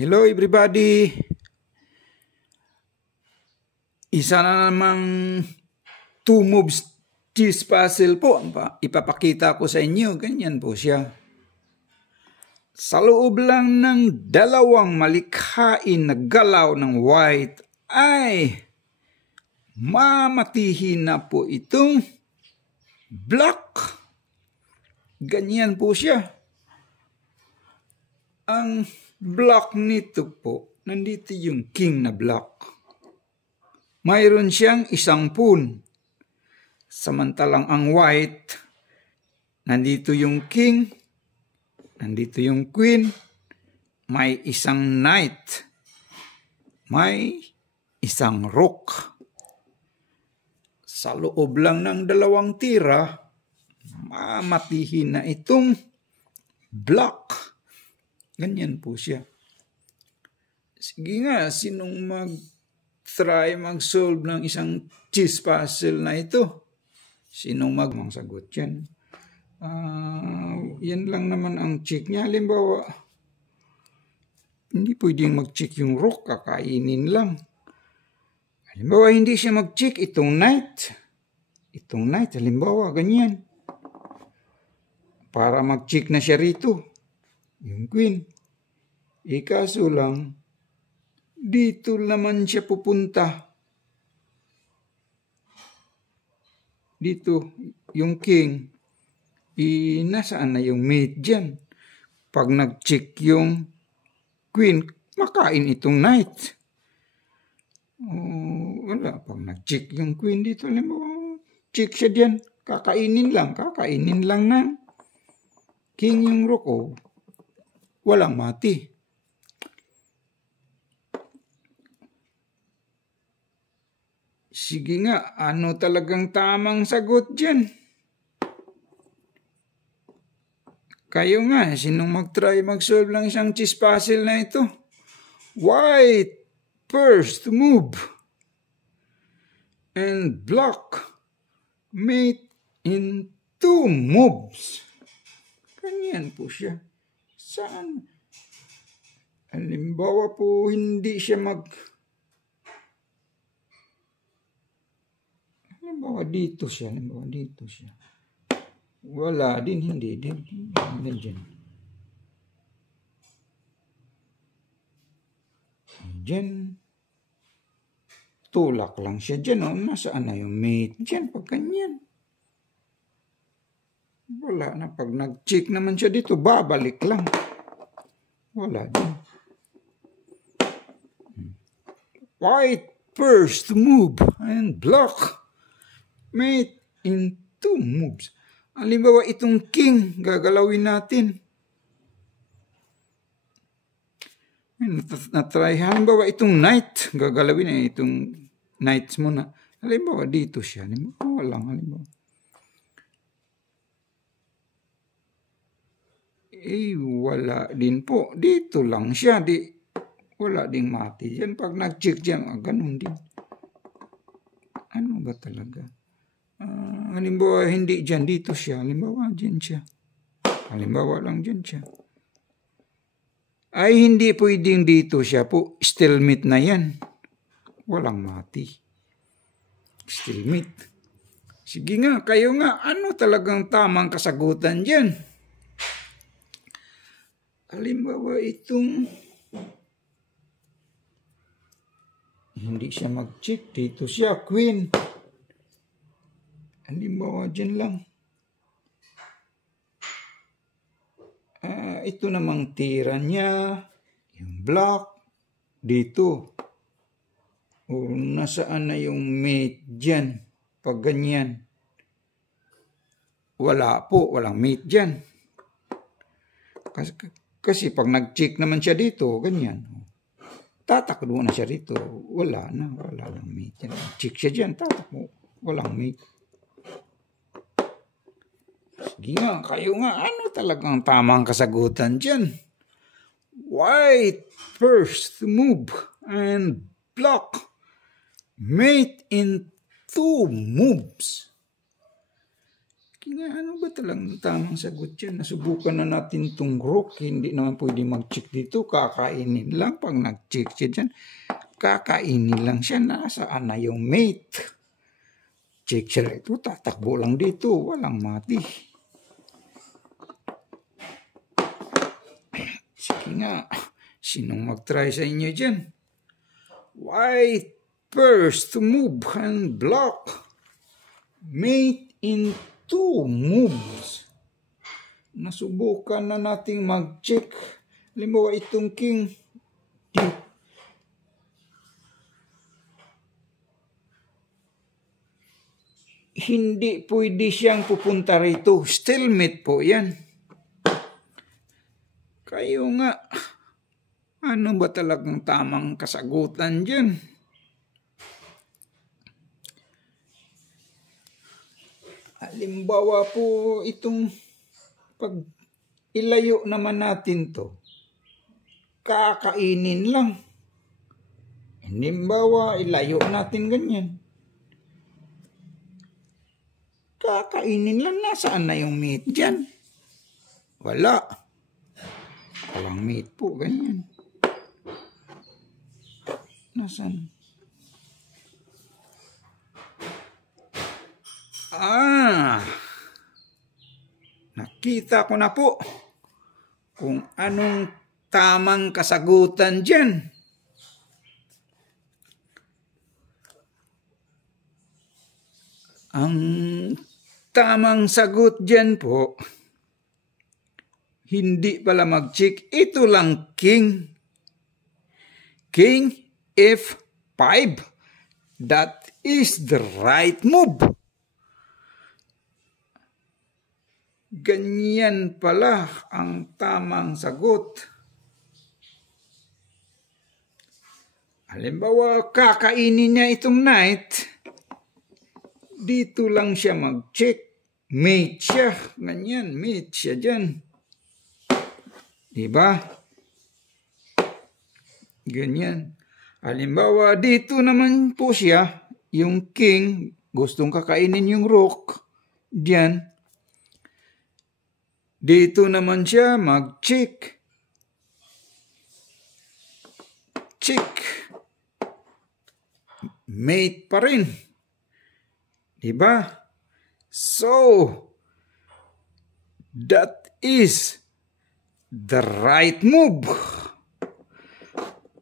Hello everybody! Isa na namang 2 moves cheese puzzle po. Ipapakita ko sa inyo. Ganyan po siya. Sa loob lang ng 2 malikhain na galaw ng white ay mamatihin na po itong black. Ganyan po siya. Ang black nito po, nandito yung king na black. Mayroon siyang 1 pawn. Samantalang ang white, nandito yung king, nandito yung queen, may 1 knight, may 1 rook. Sa loob lang ng 2 tira, mamatihin na itong black. Ganyan po siya. Sige nga, sinong mag-try mag-solve ng isang cheese puzzle na ito? Sinong magsagot yan? Yan lang naman ang check niya. Halimbawa, hindi pwedeng mag-check yung rook, kakainin lang. Halimbawa, hindi siya mag-check itong knight. Itong knight, halimbawa, ganyan. Para mag-check na siya rito. Yung queen. Kaso lang, dito naman siya pupunta. Dito, yung king. Nasaan na yung mate dyan? Pag nag-check yung queen, makain itong knight. Wala. Pag nag-check yung queen dito, check siya dyan. Kakainin lang ng king yung rook. Walang mati. Sige nga, ano talagang tamang sagot dyan? Kayo nga, sinong mag-try mag-solve lang isang cheese puzzle na ito? White first move. And black mate in 2 moves. Ganyan po siya. Saan? Halimbawa po, hindi siya Halimbawa dito siya. Wala din, hindi din. Diyan. Tulak lang siya dyan. Nasaan na yung mate dyan pag ganyan? Wala na. Pag nag-check naman siya dito, babalik lang. Wala din. White first move and black mate in 2 moves. Halimbawa itong king, gagalawin natin. Natry. Halimbawa itong knight, gagalawin na itong knights muna. Halimbawa dito siya. Halimbawa. Wala din po. Dito lang siya. Wala ding mati. Yan pag nag-check dyan, ganun din. Ano ba talaga? Halimbawa, hindi dyan. Dito siya. Halimbawa, dyan siya. Halimbawa lang dyan siya. Ay, hindi pwedeng dito siya po. Stalemate na yan. Walang mati. Stalemate. Sige nga, kayo nga. Ano talagang tamang kasagutan dyan? Halimbawa itong hindi siya mag-check. Dito siya, queen. Halimbawa dyan lang. Ito namang tira niya. Yung black. Dito. Nasaan na yung mate dyan? Pag ganyan. Wala po. Walang mate dyan. Kasi pag nag-check naman siya dito, ganyan. Tatakbo na siya rito. Wala lang mate. Check siya dyan, tatakbo. Walang mate. Sige nga, kayo nga. Ano talagang tamang kasagutan dyan? White first move and black mate in 2 moves. Sige nga, ano ba talagang tamang sagot yan? Nasubukan na natin itong rook. Hindi naman pwede mag-check dito. Kakainin lang. Pag nag-check siya dyan, kakainin lang siya. Nasaan na yung mate? Check siya rito. Tatakbo lang dito. Walang mati. Sige nga. Sinong mag-try sa inyo dyan? White first to move and block. Mate in 2 moves. Nasubukan na nating mag-check. Halimbawa itong king. Hindi pwede siyang pupunta rito. Stalemate po yan. Kayo nga. Ano ba talagang tamang kasagutan dyan? Halimbawa po itong pag ilayo naman natin to, kakainin lang. Halimbawa ilayo natin ganyan. Kakainin lang. Nasaan na yung meat dyan? Wala. Walang meat po ganyan. Nasaan? Nakita ko na po kung anong tamang kasagutan dyan. Ang tamang sagot dyan po, hindi pala mag-check. Ito lang king. King F5. That is the right move. Ganyan pala ang tamang sagot. Halimbawa, kakainin niya itong knight. Dito lang siya mag-check. Mate siya. Ganyan, mate siya dyan. Diba? Ganyan. Halimbawa, dito naman po siya, yung king, gustong kakainin yung rook, diyan. Dito naman siya, mag-check. Check. Mate pa rin. Diba? So, that is the right move.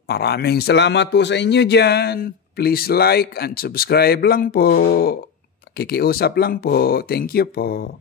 Maraming salamat po sa inyo dyan. Please like and subscribe lang po. Kikiusap lang po. Thank you po.